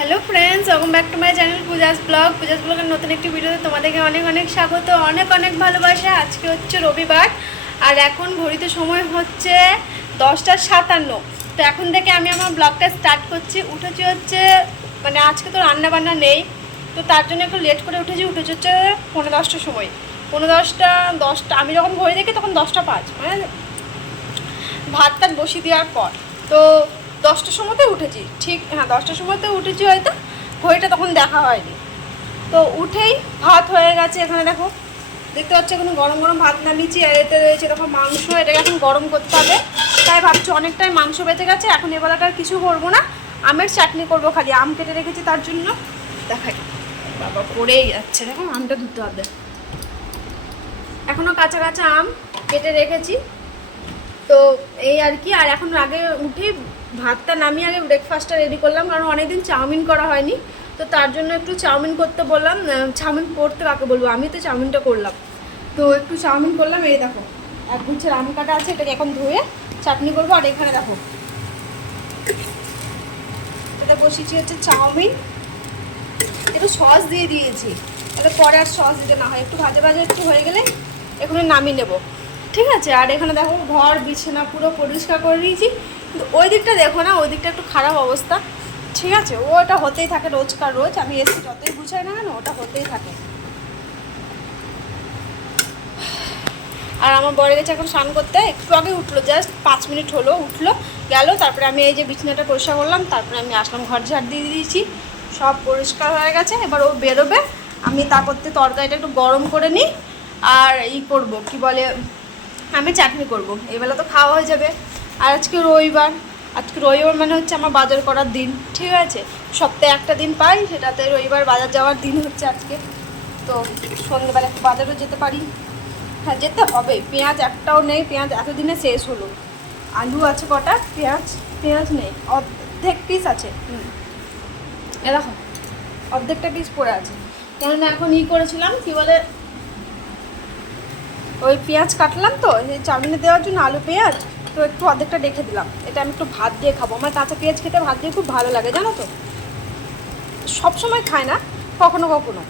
Hello friends, welcome back to my channel Puja's ব্লগের নতুন একটি ভিডিওতে তোমাদেরকে অনেক অনেক স্বাগত, অনেক অনেক ভালোবাসা। আজকে হচ্ছে রবিবার আর এখন ঘড়িতে সময় হচ্ছে 10:57। তো এখন থেকে আমি আমার ব্লগটা স্টার্ট করছি। উঠেছি হচ্ছে মানে আজকে তো রান্না বান্না নেই, তো তার জন্য একটু লেট করে উঠেছি হচ্ছে 10:15টার সময়। 10:10 আমি যখন ঘড়ি দেখি তখন 10:05, মানে ভাতটা বসিয়ে দেওয়ার পর। তো 10টার সময়তে উঠেছি, ঠিক হ্যাঁ 10টার সময়তে উঠেছি, হয়তো ঘড়িটা তখন দেখা হয়নি। তো উঠেই ভাত হয়ে গেছে, এখানে দেখো দেখতে পাচ্ছি এখন গরম গরম ভাত নামিয়েছি। আর এতে রয়েছে দেখো মাংস, এটাকে এখন গরম করতে হবে। তাই ভাবছি অনেকটাই মাংস বেঁচে গেছে, এখন এবেলাটা আর কিছু করবো না, আমের চাটনি করবো, খালি আম কেটে রেখেছি তার জন্য। দেখাই বাবা পড়েই যাচ্ছে, দেখো আমটা ধুতে হবে। এখনও কাঁচা কাঁচা আম কেটে রেখেছি। তো এই আর কি। আর এখন আগে উঠে ভাতটা নামিয়ে আগে ব্রেকফাস্টটা রেডি করলাম, কারণ অনেকদিন চাউমিন করা হয়নি। তো তার জন্য একটু চাউমিন করতে বললাম। চাউমিন করতে কাকে বলবো, আমি তো চাউমিনটা করলাম। তো একটু চাউমিন করলাম। এই দেখো এক গুচ্ছের আম কাটা আছে, এটাকে এখন ধুয়ে চাটনি করবো। আর এখানে দেখো এটা বসিয়েছি হচ্ছে চাউমিন, একটু সস দিয়ে দিয়েছি, তাহলে পরে আর সস দিতে না হয়। একটু ভাজা ভাজা একটু হয়ে গেলে এখানে নামিয়ে নেবো, ঠিক আছে। আর এখানে দেখো ঘর বিছানা পুরো পরিষ্কার করে নিয়েছি, কিন্তু ওই দিকটা দেখো না, ওই দিকটা একটু খারাপ অবস্থা, ঠিক আছে। ওটা হতেই থাকে রোজকার রোজ, আমি এসে যতই গুছাই না কেন ওটা হতেই থাকে। আর আমার বরে গেছে এখন স্নান করতে, একটু আগে উঠলো, জাস্ট 5 মিনিট হলো উঠলো গেল। তারপরে আমি এই যে বিছানাটা পরিষ্কার করলাম, তারপরে আমি আসলাম, ঘর ঝাড় দিয়ে দিয়েছি, সব পরিষ্কার হয়ে গেছে। এবার ও বেরোবে, আমি তারপরতে তরকারিটা একটু গরম করে নিই। আর করব কি বলে, আমি চাটনি করব, এবেলা তো খাওয়া হয়ে যাবে। আর আজকে রবিবার, মানে হচ্ছে আমার বাজার করার দিন, ঠিক আছে। সপ্তাহে একটা দিন পাই, সেটাতে রবিবার বাজার যাওয়ার দিন হচ্ছে আজকে। তো সন্ধ্যেবেলা একটু বাজারও যেতে পারি, হ্যাঁ যেতে হবে। পেঁয়াজ একটাও নেই, পেঁয়াজ এতদিনে শেষ হলো। আলু আছে কটা, পেঁয়াজ নেই, অর্ধেক পিস আছে। এরকম অর্ধেকটা পিস পড়ে আছে, কেননা এখন করেছিলাম কি বলে, ওই পেঁয়াজ কাটলাম তো এই চাউমিনে দেওয়ার জন্য, আলু পেঁয়াজ, তো একটু অর্ধেকটা রেখে দিলাম। এটা আমি একটু ভাত দিয়ে খাবো, আমার কাঁচা পেঁয়াজ খেতে ভাত দিয়ে খুব ভালো লাগে, জানো তো। সব সময় খায় না, কখনো কখনো।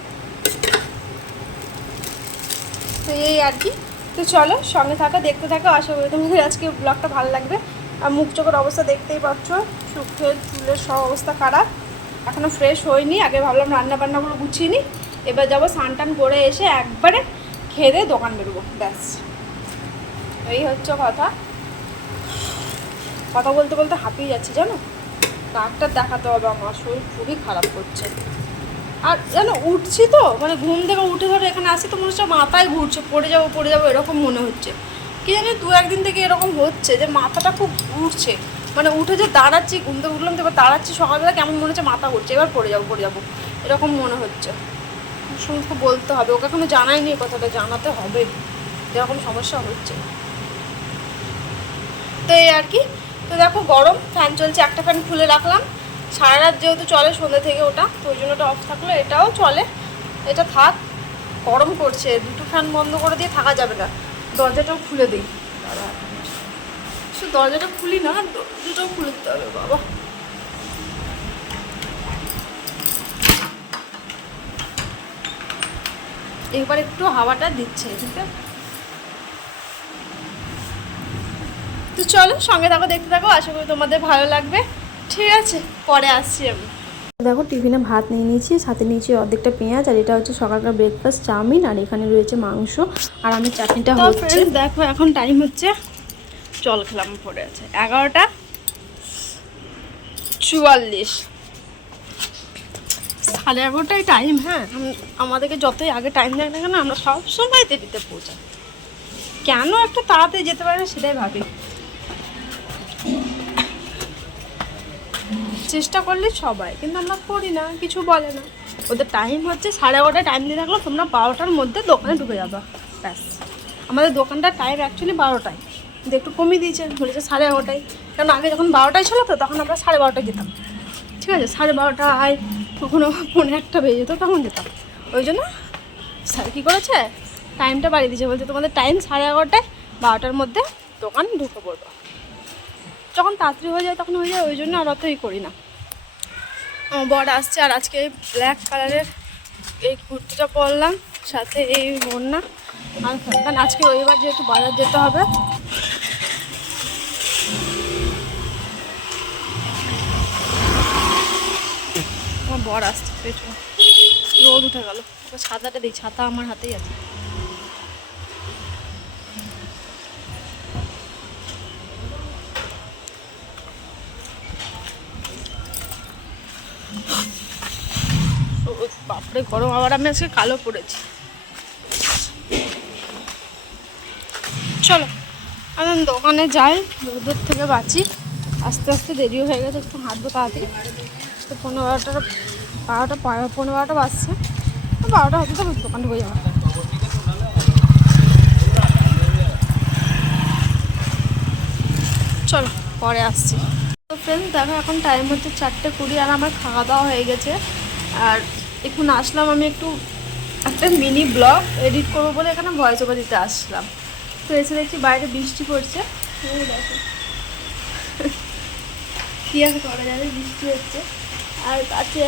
তো এই আর কি। তো চলো সঙ্গে থাকা, দেখতে থাকো, আশা করি তোমাদের আজকে ব্লগটা ভালো লাগবে। আর মুখ চোখের অবস্থা দেখতেই পাচ্ছ, চোখের চুলের সব অবস্থা খারাপ, এখনও ফ্রেশ হয়নি। আগে ভাবলাম রান্না বান্নাগুলো গুছিয়ে নিই, এবার যাবো স্নান টান করে এসে একবারে খেয়ে দিয়ে দোকান বেরোবো, ব্যাস এই হচ্ছে কথা। কথা বলতে বলতে হাঁপিয়ে যাচ্ছি, জানো। ডাক্তার দেখাতে হবে, আমার শরীর খুবই খারাপ করছে। আর জানো উঠছি তো, মানে ঘুম থেকে উঠে ধরে এখানে আসি তো মনে হচ্ছে মাথায় ঘুরছে, পড়ে যাবো এরকম মনে হচ্ছে। কি জানি 2-1 দিন থেকে এরকম হচ্ছে যে মাথাটা খুব ঘুরছে, মানে উঠে যে দাঁড়াচ্ছি, ঘুম থেকে উঠলাম তো এবার দাঁড়াচ্ছি, সকালবেলা কেমন মনে হচ্ছে মাথা ঘুরছে, এবার পড়ে যাবো এরকম মনে হচ্ছে। শুনতে বলতে হবে, ওকে এখনো জানাইনি, এই কথাটা জানাতে হবে এরকম সমস্যা হচ্ছে। তো এই আর কি। তো দেখো গরম, ফ্যান চলছে, একটা ফ্যান খুলে রাখলাম, সারা রাত যেহেতু চলে সন্ধ্যা থেকে ওটা, তো ওই জন্য ওটা অফ থাকলো, এটাও চলে, এটা থাক। গরম করছে, দুটো ফ্যান বন্ধ করে দিয়ে থাকা যাবে না। দরজাটাও খুলে দিই, শুধু দরজাটা খুলি না, দরজাটাও খুলে দিতে হবে বাবা। এবার একটু হাওয়াটা দিচ্ছে, ঠিক আছে। তো চলো সঙ্গে থাকো, দেখতে থাকো, আশা করি তোমাদের ভালো লাগবে, ঠিক আছে। পরে আসছি আমি। দেখো টিফিনে ভাত নিয়ে নিয়েছি, সাথে নিয়েছি অর্ধেকটা পেঁয়াজ, আর এটা হচ্ছে সকালকার ব্রেকফাস্ট চাউমিন, আর এখানে রয়েছে মাংস, আর আমি চাটনিটা হচ্ছে। দেখো এখন টাইম হচ্ছে, জল খেলাম পড়ে আছে 11:44, 11:30টাই টাইম। হ্যাঁ আমাদেরকে যতই আগে টাইম দেয় না কেন, আমরা সবসময় দেরিতে পৌঁছাই, কেন একটু তাড়াতাড়ি যেতে পারে না সেটাই ভাবি। চেষ্টা করলে সবাই, কিন্তু আমরা করি না, কিছু বলে না। ওদের টাইম হচ্ছে 11:30টায়, টাইম দিয়ে থাকলো তোমরা 12টার মধ্যে দোকানে ঢুকে যাবা, ব্যাস। আমাদের দোকানটার টাইম অ্যাকচুয়ালি 12টায়, কিন্তু একটু কমিয়ে দিয়েছে, বলেছে 11:30টায়। কারণ আগে যখন 12টায় ছিল তো তখন আমরা 12:30টায় যেতাম, ঠিক আছে। 12:30টায়, কখনো 1:45 বেজে যেত, তখন যেতাম। ওই জন্য স্যার কী করেছে, টাইমটা বাড়িয়ে দিয়েছে, বলছে তোমাদের টাইম 11:30টায়, 12টার মধ্যে দোকান ঢুকে পড়বো। যখন তাড়াতাড়ি হয়ে যায় তখন হয়ে যায়, ওই জন্য আর অতই করি না। আমার বর আসছে, আর আজকে এই ব্ল্যাক কালারের এই কুর্তিটা পরলাম, সাথে এই ওড়না। আর কারণ আজকে রবিবার যেহেতু বাজার যেতে হবে। আমার বর আসছে পেছনে, রোদ উঠে গেল। ওকে ছাতাটা দিই, ছাতা আমার হাতেই আছে। বাপরে গরম, আবার আমি আজকে কালো পড়েছি। চলো আমি দোকানে যাই, রোদের থেকে বাঁচি। আস্তে আস্তে দেরিও হয়ে গেছে, একটু হাঁটবো তাড়াতাড়ি। তো 12টা বাজছে, 12টা হতে তো দোকান ঢুকে যাবো। চলো পরে আসছি। তো ফ্রেন্ডস দেখো, এখন টাইম হচ্ছে 4:20, আর আমার খাওয়া দাওয়া হয়ে গেছে। আর এখন আসলাম আমি একটু একটা মিনি ব্লগ এডিট করবো বলে এখানে ভয়েস ওভার দিতে আসলাম। তো এসে দেখছি বাইরে বৃষ্টি পড়ছে। দেখো কী আর করা যাবে, বৃষ্টি হচ্ছে। আর কাছে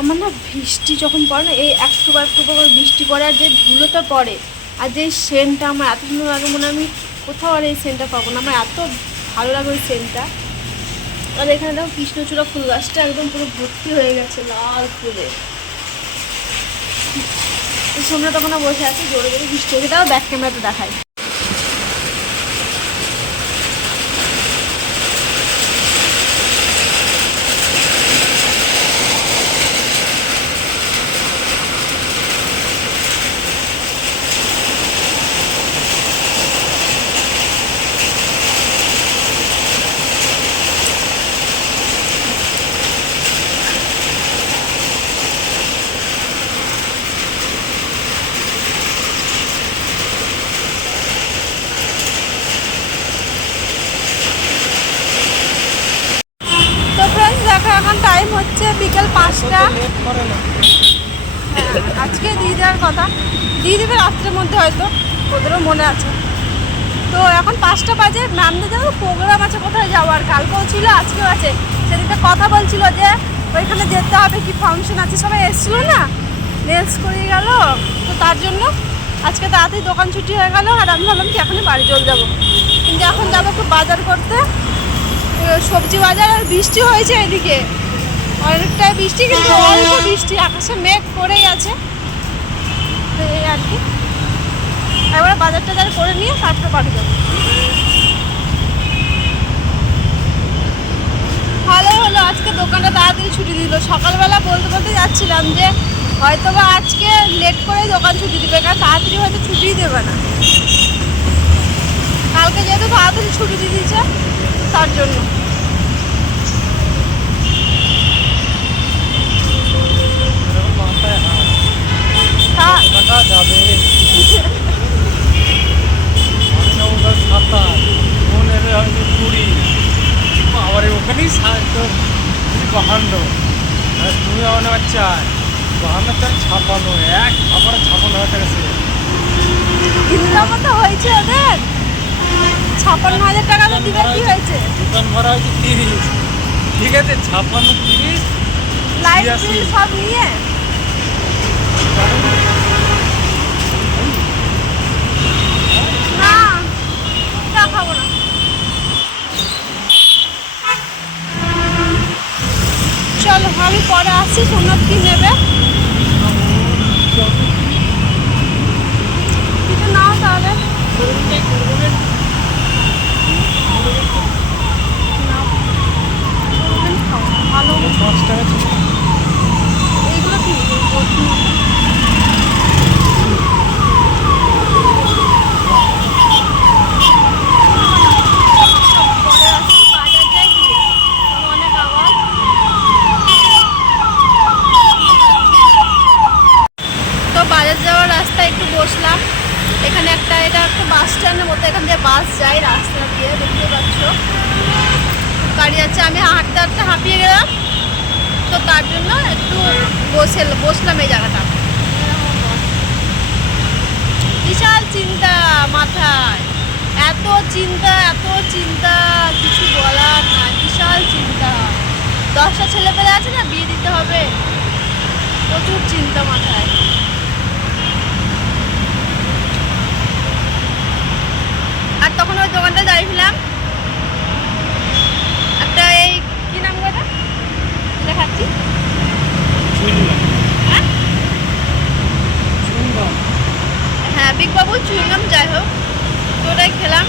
আমার না বৃষ্টি যখন পড়ে না, এই একটু করে বৃষ্টি পড়ে, আর যে ধুলোটা পড়ে আর যে সেন্টটা আমার এত সুন্দর লাগে, মনে আমি কোথাও আর এই সেন্টটা পাবো না। আমার এত ভালো লাগে ওই সেন্টটা। আর এখানে দেখো কৃষ্ণচূড়া ফুল গাছটা একদম পুরো ভর্তি হয়ে গেছে লাল ফুলে। তোমরা তখন বসে আছি, জোরে জোরে বৃষ্টি হয়েছে। তাও ব্যাক ক্যামেরাতে দেখাই। তো ফ্রেন্ডস দেখো, এখন টাইম হচ্ছে বিকেল 5টা। হ্যাঁ, আজকে দিয়ে দেওয়ার কথা, দিয়ে দেবে রাত্রের মধ্যে, হয়তো ওদেরও মনে আছে। তো এখন 5টা বাজে। ম্যামদের যেন প্রোগ্রাম আছে কোথায় যাওয়ার, কালকেও ছিল আজকেও আছে। সেদিনটা কথা বলছিল যে ওইখানে যেতে হবে, কি ফাংশন আছে, সবাই এসেছিলো না, নেলস করিয়ে গেল। তো তার জন্য আজকে তাড়াতাড়ি দোকান ছুটি হয়ে গেল। আর আমি ভাবলাম কি এখনই বাড়ি চলে যাবো, কিন্তু এখন যাবো একটু বাজার করতে, সবজি বাজার। আর বৃষ্টি হয়েছে এদিকে অনেকটাই বৃষ্টি, কিন্তু অল্প বৃষ্টি, আকাশে মেঘ করেই আছে। তো এই আর কি, এবার বাজার টাজার করে নিয়ে তারপরে বাড়ি যাবো। ভালোই হলো আজকে দোকানটা তাড়াতাড়ি ছুটি দিল। সকালবেলা বলতে বলতে যাচ্ছিলাম যে হয়তো বা আজকে লেট করে দোকান ছুটি দিবে, কারণ তাড়াতাড়ি হয়তো ছুটিই দেবে না। কালকে যেহেতু তাড়াতাড়ি ছুটি দিয়ে দিয়েছে তার জন্য। আবার ওখানেই 52, তুমি আমার 4, 52, 56, এক আবার 56,000 টাকা ছিল। কিনলাম মতো হয়েছে ওদের 56,000 টাকা তো দিবে। কি হয়েছে? দোকান ভরা হয়েছে 30, ঠিক আছে, 56, 30, লাইট বিল সব নিয়ে। না চা খাবো না। চলো আমি পরে আসছি, সোমনাথ কি নেবে কিছু নাও তাহলে। ভালো 5 টাকা ছিল। এইগুলো কি পরে আসছি, বাজার যাই গিয়ে অনেক আওয়াজ। তো বাজার যাওয়ার রাস্তায় একটু বসলাম। এখানে এটা একটা বাস স্ট্যান্ডের মতো, এখান দিয়ে বাস যায় রাস্তা দিয়ে, দেখতে পাচ্ছ গাড়ি আছে। আমি হাঁটতে হাঁটতে হাঁপিয়ে গেলাম, তো তার জন্য একটু বসলাম এই জায়গাটা। বিশাল চিন্তা মাথায়, এত চিন্তা কিছু বলার না, বিশাল চিন্তা। 10টা ছেলে পেলে আছে না, বিয়ে দিতে হবে, প্রচুর চিন্তা মাথায়। আর তখন ওই দোকানটা দাঁড়িয়েছিলাম, একটা এই কি নাম গো এটা দেখাচ্ছি, হ্যাঁ বিগ বাবু চুইংগাম, যাই হোক তো ওটাই খেলাম।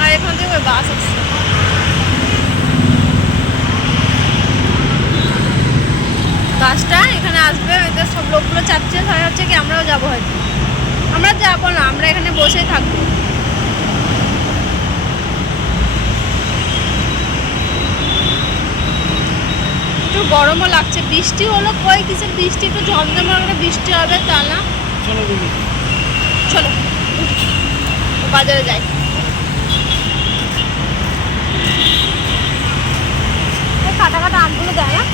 আর এখান থেকে ওই বাস আসছে। বাসটা এখানে আসবে, এদের সব লোকগুলো চাচ্ছে, সবাই হচ্ছে কি আমরাও যাবো, হয়তো আমরা যাবো না, আমরা এখানে বসেই থাকবো। একটু গরমও লাগছে, বৃষ্টি হলো কই কিসের বৃষ্টি, একটু ঝমঝমে করে বৃষ্টি হবে তা না। চলো দিদি, চলো বাজারে যাই। কাটা কাটা আমগুলো দেয় না।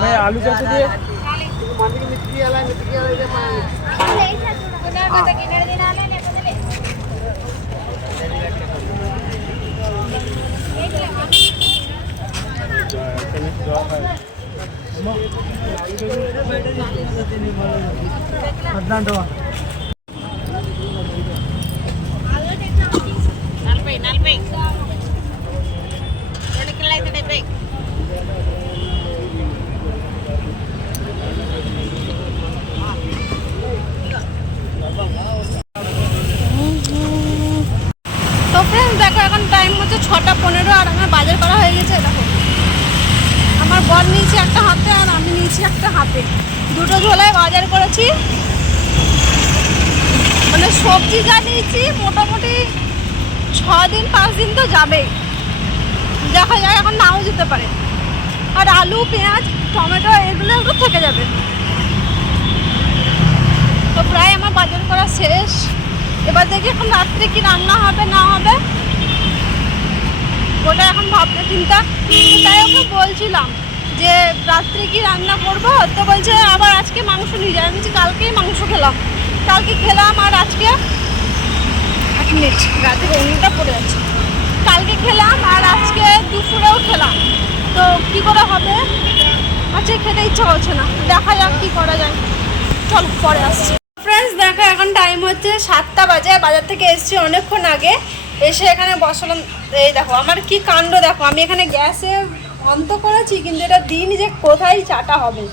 मैं आलू कैसे दिए? তো ফ্রেন্ডস দেখো, এখন টাইম হচ্ছে 6:15 আর আমার বাজার করা হয়ে গেছে। দেখো আমার বর নিয়েছি একটা হাতে আর আমি নিয়েছি একটা হাতে, দুটো ঝোলায় বাজার করেছি। মানে সবজি যা নিয়েছি মোটামুটি 6 দিন 5 দিন তো যাবেই, দেখা যায় এখন নাও যেতে পারে। আর আলু পেঁয়াজ টমেটো এগুলো একটু থেকে যাবে। তো প্রায় আমার বাজার করা শেষ। এবার দেখি এখন রাত্রে কি রান্না হবে না হবে, ওটা এখন ভাবতে চিন্তা। তাই ওকে বলছিলাম যে রাত্রে কি রান্না করবো, তো বলছে আবার আজকে মাংস নিয়ে যায়। আমি বলছি কালকেই মাংস খেলাম, কালকে খেলাম আর আজকে 1 মিনিট রাতে অন্যটা পড়ে আছে, কালকে খেলাম আর আজকে দুপুরেও খেলাম। তো কি করে হবে, আজকে খেতে ইচ্ছা হচ্ছে না, দেখা যাক কি করা যায়। চল পরে আসছি। ফ্রেন্ডস দেখো এখন টাইম হচ্ছে 7টা বাজে, বাজার থেকে এসেছি অনেকক্ষণ আগে, এসে এখানে বসালাম। এই দেখো আমার কি কাণ্ড, দেখো আমি এখানে গ্যাসে অন তো করেছি কিন্তু এটা দিইনি যে কোথায় চাটা হবে,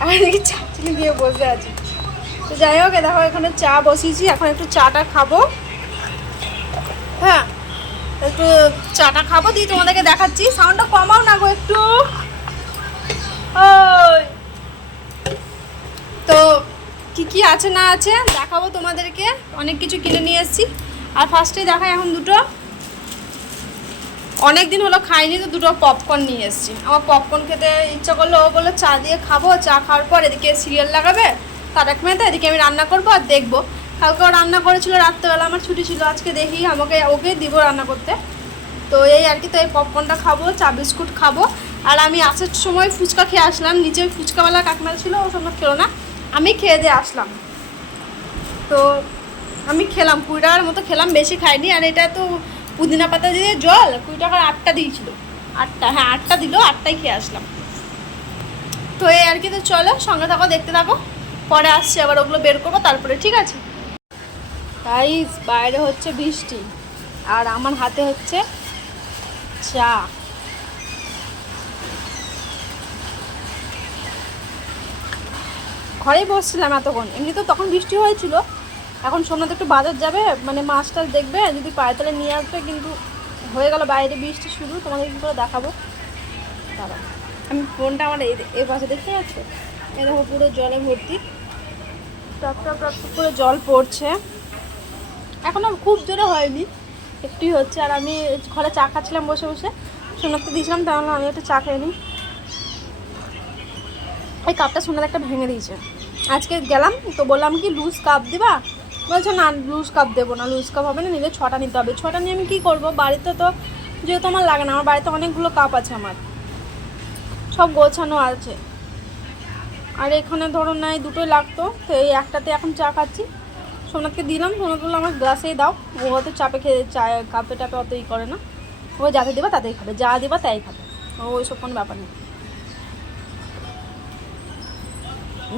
আর এদিকে চাটনি দিয়ে বসে আছি। তো যাই হোক দেখো এখানে চা বসিয়েছি, এখন একটু চাটা খাবো। হ্যাঁ একটু চাটা খাবো, দিয়ে তোমাদেরকে দেখাচ্ছি। সাউন্ডটা কমাও না গো একটু। ওই তো কি কি আছে না আছে দেখাবো তোমাদেরকে, অনেক কিছু কিনে নিয়ে এসেছি। আর ফার্স্টে দেখাই এখন দুটো, অনেক দিন হলো খাইনি তো দুটো পপকর্ন নিয়ে এসেছি। আমার পপকর্ন খেতে ইচ্ছা করলো, ও বললো চা দিয়ে খাবো, চা খাওয়ার পর এদিকে সিরিয়াল লাগাবে তারক মেহতা, এদিকে আমি রান্না করবো আর দেখবো। কালকেও রান্না করেছিল রাত্রেবেলা, আমার ছুটি ছিল, আজকে দেখি ওকে দিব রান্না করতে। তো এই আর কি, তো এই পপকর্নটা খাবো, চা বিস্কুট খাবো। আর আমি আসার সময় ফুচকা খেয়ে আসলাম, নিচে ফুচকাওয়ালা কাকিমা ছিল, ও সঙ্গে খেলো না, আমি খেয়ে দিয়ে আসলাম। তো আমি খেলাম 20 টাকার মতো খেলাম, বেশি খাইনি। আর এটা তো পুদিনা পাতা দিয়ে জল 20 টাকার 8টা দিয়েছিল, 8টা, হ্যাঁ 8টা দিল, 8টাই খেয়ে আসলাম। তো এই আর কি, তো চলো সঙ্গে থাকো, দেখতে থাকো, পরে আসছি আবার ওগুলো বের করবো তারপরে, ঠিক আছে। তাই বাইরে হচ্ছে বৃষ্টি আর আমার হাতে হচ্ছে চা। ঘরেই বসছিলাম এতক্ষণ, এমনি তো তখন বৃষ্টি হয়েছিল। এখন সোমনাথ একটু বাজার যাবে, মানে মাছ টাছ দেখবে, যদি পায় তাহলে নিয়ে আসবে, কিন্তু হয়ে গেল বাইরে বৃষ্টি শুরু, তোমাদের কী করে দেখাবো দাঁড়া। আমি ফোনটা আমার এই পাশে দেখতে যাচ্ছে, এ দেখো পুরো জলে ভর্তি, টপ টপ টপ টপ করে জল পড়ছে। এখনও খুব জোরে হয়নি, একটুই হচ্ছে। আর আমি ঘরে চা খাচ্ছিলাম বসে বসে, সোনাতে দিয়েছিলাম, তাহলে আমি একটা চা খেয়ে নিই। এই কাপটা সোনার একটা ভেঙে দিয়েছে। আজকে গেলাম তো বললাম কি লুজ কাপ দিবা, বলছে না লুজ কাপ দেবো না, লুজ কাপ হবে না, নিলে 6টা নিতে হবে। 6টা নিয়ে আমি কী করবো, বাড়িতে তো যেহেতু আমার লাগে না, আমার বাড়িতে অনেকগুলো কাপ আছে, আমার সব গোছানো আছে। আর এখানে ধরো না এই দুটোই লাগতো, তো এই একটাতে এখন চা খাচ্ছি। সোনাতকে দিলাম, সোনাত বললো আমার গ্লাসেই দাও, ও হয়তো চাপে খেয়ে চা কাপে টাপে অত ই করে না, ও যাতে দেবা তাতেই খাবে, যা দেবা তাই খাবে, ও ওইসব কোনো ব্যাপার নেই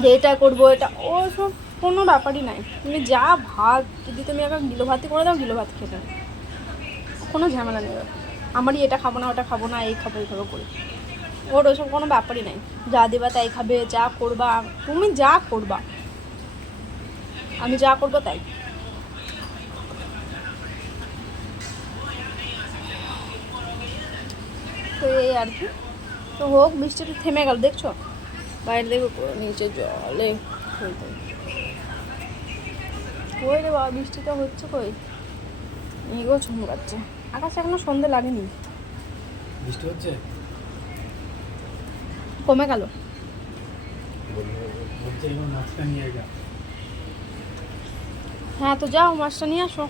যে এটা করবো এটা, ও সব কোনো ব্যাপারই নাই। তুমি যা ভাত যদি তুমি একবার গিলো ভাতই করে দাও, গিলো ভাত খেতে কোনো ঝামেলা নেই। আমারই এটা খাবো না, ওটা খাবো না, এই খাবো এই খাবো করি, ওর ওইসব কোনো ব্যাপারই নাই। যা দেবা তাই খাবে, যা করবা তুমি যা করবা, আমি যা করবো তাই। তো এই আর কি, তো হোক, বৃষ্টিটা থেমে গেল দেখছো, বাইরে দেখো পুরো নিচে জলে কই রে বাবা, বৃষ্টিটা হচ্ছে কই, মেঘও চমকাচ্ছে, আকাশ এখনো সন্ধে লাগেনি, বৃষ্টি হচ্ছে, কমে গেল। হ্যাঁ তো যাও মাছটা নিয়ে আসো।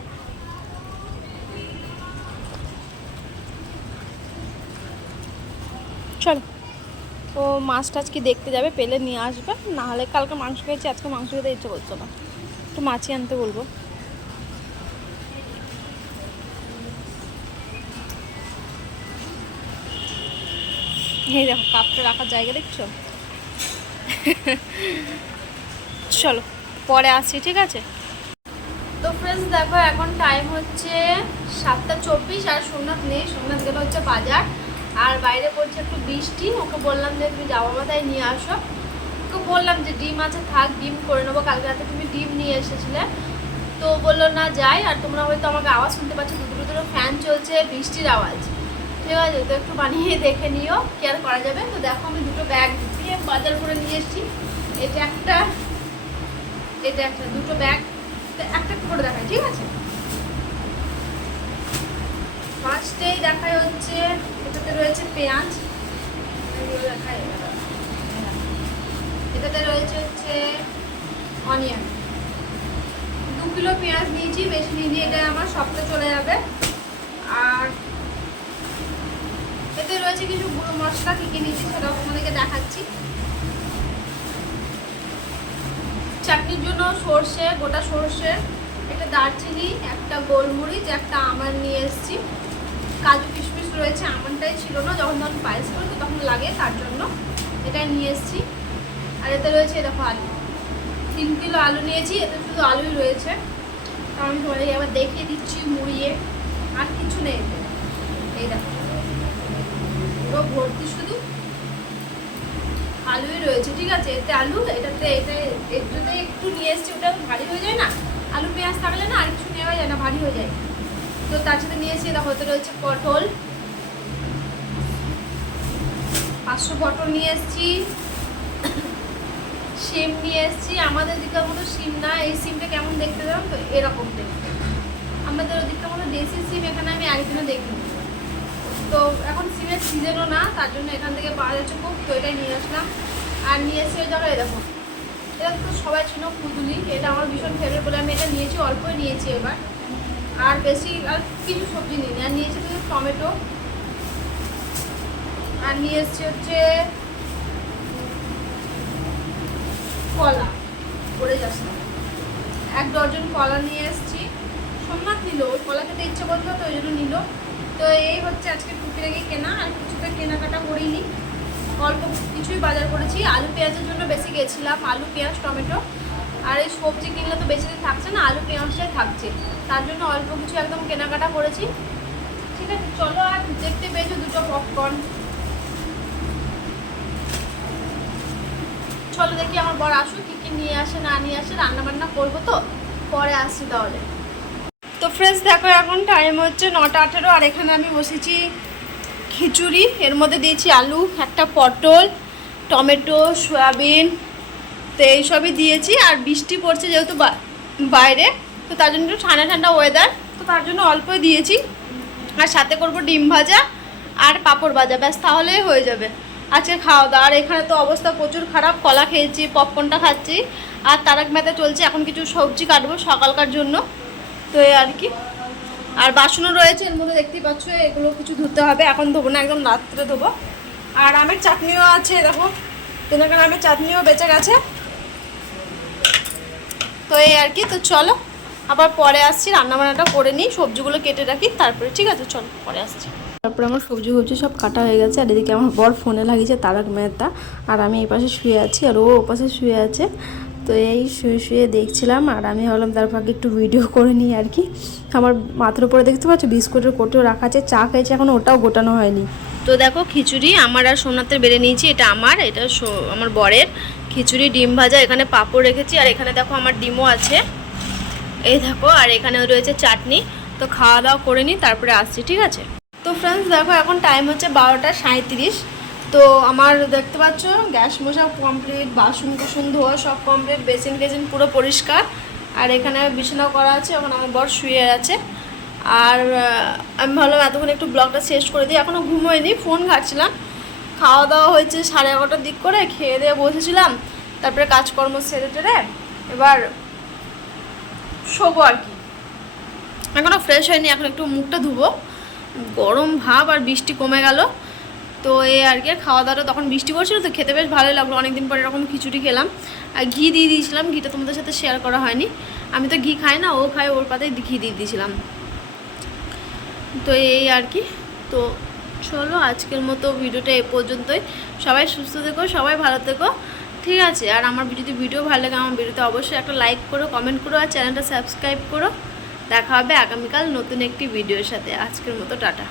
চলো, ও মাছ টাছ কি দেখতে যাবে, পেলে নিয়ে আসবে, না হলে কালকে মাংস খেয়েছি, আজকে মাংস খেতে ইচ্ছে করছে না, একটু মাছই আনতে বলবো। এই দেখো কাপটা রাখার জায়গা দেখছো। চলো পরে আসছি, ঠিক আছে। তো ফ্রেন্ডস দেখো এখন টাইম হচ্ছে 7:24, আর সোমনাথ নেই, সোমনাথ গেলে হচ্ছে বাজার, আর বাইরে পড়ছে একটু বৃষ্টি। ওকে বললাম যে তুমি যাওয়া মাথায় নিয়ে আসো, ওকে বললাম যে ডিম আছে থাক, ডিম করে নেবো, কালকে রাতে তুমি ডিম নিয়ে এসেছিলে। তো বললো না যাই, আর তোমরা হয়তো আমাকে আওয়াজ শুনতে পাচ্ছ, দুটো দুটো ফ্যান চলছে, বৃষ্টির আওয়াজ, ঠিক আছে, তো একটু বানিয়ে দেখে নিও, কি আর করা যাবে। তো দেখো আমি দুটো ব্যাগ দিয়ে বাজার করে নিয়ে এসেছি, এটা একটা, এটা একটা, দুটো ব্যাগ একটা করে দেখায়, ঠিক আছে। ফার্স্টেই দেখায় হচ্ছে এটাতে রয়েছে পেঁয়াজ, দেখায় এটাতে রয়েছে হচ্ছে অনিয়ন, 2 কিলো পেঁয়াজ নিয়েছি, বেশি নিয়ে এটা আমার সপ্তাহে চলে যাবে। আর এতে রয়েছে কিছু গুঁড়ো মশলা, কী কী নিয়েছি সেটাও তোমাদেরকে দেখাচ্ছি। চাটনির জন্য সর্ষে, গোটা সর্ষে, একটা দারচিনি, একটা গোলমরিচ, একটা আমন্ড নিয়ে এসেছি, কাজু কিশমিশ রয়েছে, আমন্ডটাই ছিল না, যখন তখন পায়েস করি তো তখন লাগে, তার জন্য এটাই নিয়ে এসেছি। আর এতে রয়েছে দেখো আলু, 3 কিলো আলু নিয়েছি, এতে শুধু আলুই রয়েছে। তো আমি তোমাদেরকে আবার দেখিয়ে দিচ্ছি মুড়িয়ে, আর কিছু নেই এতে, এই দেখো পুরো ভর্তি শুধু আলুই রয়েছে, ঠিক আছে। এতে আলু, এটাতে একটু নিয়ে এসেছি, ওটা ভারী হয়ে যায় না, আলু পেঁয়াজ থাকলে না আর কিছু নেওয়া যায় না, ভারী হয়ে যায়। তো তার সাথে নিয়ে এসেছি দেখো, এতে রয়েছে পটল, 500 পটল নিয়ে এসেছি, শিম নিয়ে এসেছি, আমাদের দিকটার মতো শিম না, এই সিমটা কেমন দেখতে জানো তো, এরকম দেখতে, আমাদের ওদিকটার মতো দেশি সিম এখানে আমি একদিনও দেখিনি। তো এখন সিমের সিজনও না, তার জন্য এখান থেকে পাওয়া যাচ্ছে খুব, তো এটাই নিয়ে আসলাম। আর নিয়ে এসে ওই জায়গায় দেখো, এটা তো সবাই ছিল কুদুলি, এটা আমার ভীষণ ফেভারিট বলে আমি এটা নিয়েছি, অল্পই নিয়েছি এবার, আর বেশি আর কিছু সবজি নিই। আর নিয়েছি হচ্ছে টমেটো, আর নিয়ে এসছি হচ্ছে কলা, পড়ে যাচ্ছে, 1 ডজন কলা নিয়ে এসছি। সোমনাথ নিল, ওই কলা খেতে ইচ্ছে করলো তো ওই জন্য নিল। তো এই হচ্ছে আজকে টুকিটাকি কেনা, আর কিছুটা কেনাকাটা করিনি, অল্প কিছুই বাজার করেছি। আলু পেঁয়াজের জন্য বেশি গেছিলাম, আলু পেঁয়াজ টমেটো, আর এই সবজি কিনলে তো বেশি দিন থাকছে না, আলু পেঁয়াজটাই থাকছে, তার জন্য অল্প কিছু একদম কেনাকাটা করেছি, ঠিক আছে। চলো, আর দেখতে পেয়েছো দুটো পপকর্ন, চলো দেখি আমার বর আসুক, কী কী নিয়ে আসে না নিয়ে আসে, রান্না বান্না করবো তো, পরে আসছি তাহলে। তো ফ্রেন্ডস দেখো এখন টাইম হচ্ছে 9:18 আর এখানে আমি বসেছি খিচুড়ি। এর মধ্যে দিয়েছি আলু, একটা পটল, টমেটো, সয়াবিন, তো এইসবই দিয়েছি। আর বৃষ্টি পড়ছে যেহেতু বাইরে, তো তার জন্য একটু ঠান্ডা ঠান্ডা ওয়েদার, তো তার জন্য অল্পই দিয়েছি। আর সাথে করব ডিম ভাজা আর পাঁপড় ভাজা, ব্যাস তাহলেই হয়ে যাবে আজকে খাওয়া দাওয়া। আর এখানে তো অবস্থা প্রচুর খারাপ, কলা খেয়েছি, পপকর্নটা খাচ্ছি, আর তারক মেহতা চলছে। এখন কিছু সবজি কাটবো সকালকার জন্য, তো এই আর কি। আর বাসনও রয়েছে এর মধ্যে দেখতেই পাচ্ছ, এগুলো কিছু ধুতে হবে, এখন ধোবো না, একদম রাত্রে ধোবো। আর আমের চাটনিও আছে, দেখো তিনখান আমের চাটনিও বেঁচে গেছে। তো এই আর কি। তো চলো আবার পরে আসছি, রান্নাবান্নাটা করে নিই, সবজিগুলো কেটে রাখি, তারপরে ঠিক আছে চলো পরে আসছি। তারপরে আমার সবজি সব কাটা হয়ে গেছে। আর এদিকে আমার বর ফোনে লাগিয়েছে তারক মেহতা, আর আমি এই পাশে শুয়ে আছি আর ও পাশে শুয়ে আছে। তো এই শুয়ে শুয়ে দেখছিলাম, আর আমি ভাবলাম তারপর আগে একটু ভিডিও করে নিই আর কি। আমার মাথার উপরে দেখতে পাচ্ছ বিস্কুটের কোটেও রাখা আছে, চা খেয়েছে, এখন ওটাও গোটানো হয়নি। তো দেখো খিচুড়ি আমার আর সোমনাথের বেড়ে নিয়েছি, এটা আমার, এটা আমার বরের। খিচুড়ি, ডিম ভাজা, এখানে পাঁপড় রেখেছি, আর এখানে দেখো আমার ডিমও আছে, এই দেখো। আর এখানেও রয়েছে চাটনি। তো খাওয়া দাওয়া করে নিই, তারপরে আসছি, ঠিক আছে। তো ফ্রেন্ডস দেখো এখন টাইম হচ্ছে 12:37। তো আমার দেখতে পাচ্ছ গ্যাস মোছা কমপ্লিট, বাসন কুসুন ধোয়া সব কমপ্লিট, বেসিন টেসিন পুরো পরিষ্কার। আর এখানে বিছানা করা আছে, ওখানে আমার বর শুয়ে আছে। আর আমি ভাবলাম এতক্ষণ একটু ব্লগটা শেষ করে দিই, এখনও ঘুমোয়নি, ফোন ঘাটছিলাম। খাওয়া দাওয়া হয়েছে 11:30 দিক করে, খেয়ে দিয়ে বসেছিলাম, তারপরে কাজকর্ম সেরে টেরে এবার শোবো আর কি। এখনও ফ্রেশ হয়নি, এখন একটু মুখটা ধুবো, গরম ভাব আর বৃষ্টি কমে গেল। তো এই আর কি। খাওয়া দাওয়াটা তখন বৃষ্টি পড়ছিল, তো খেতে বেশ ভালোই লাগলো, অনেকদিন পরে এরকম খিচুড়ি খেলাম। আর ঘি দিয়ে দিয়েছিলাম, ঘিটা তোমাদের সাথে শেয়ার করা হয়নি, আমি তো ঘি খাই না, ও খায়, ওর পাতায় ঘি দিয়ে দিয়েছিলাম। তো এই আর কি। তো চলো আজকের মতো ভিডিওটা এ পর্যন্তই। সবাই সুস্থ থেকো, সবাই ভালো থেকো, ঠিক আছে। আর আমার যদি ভিডিও ভালো লাগে আমার ভিডিওতে অবশ্যই একটা লাইক করো, কমেন্ট করো, আর চ্যানেলটা সাবস্ক্রাইব করো। দেখা হবে আগামীকাল নতুন একটি ভিডিওর সাথে। আজকের মতো টাটা।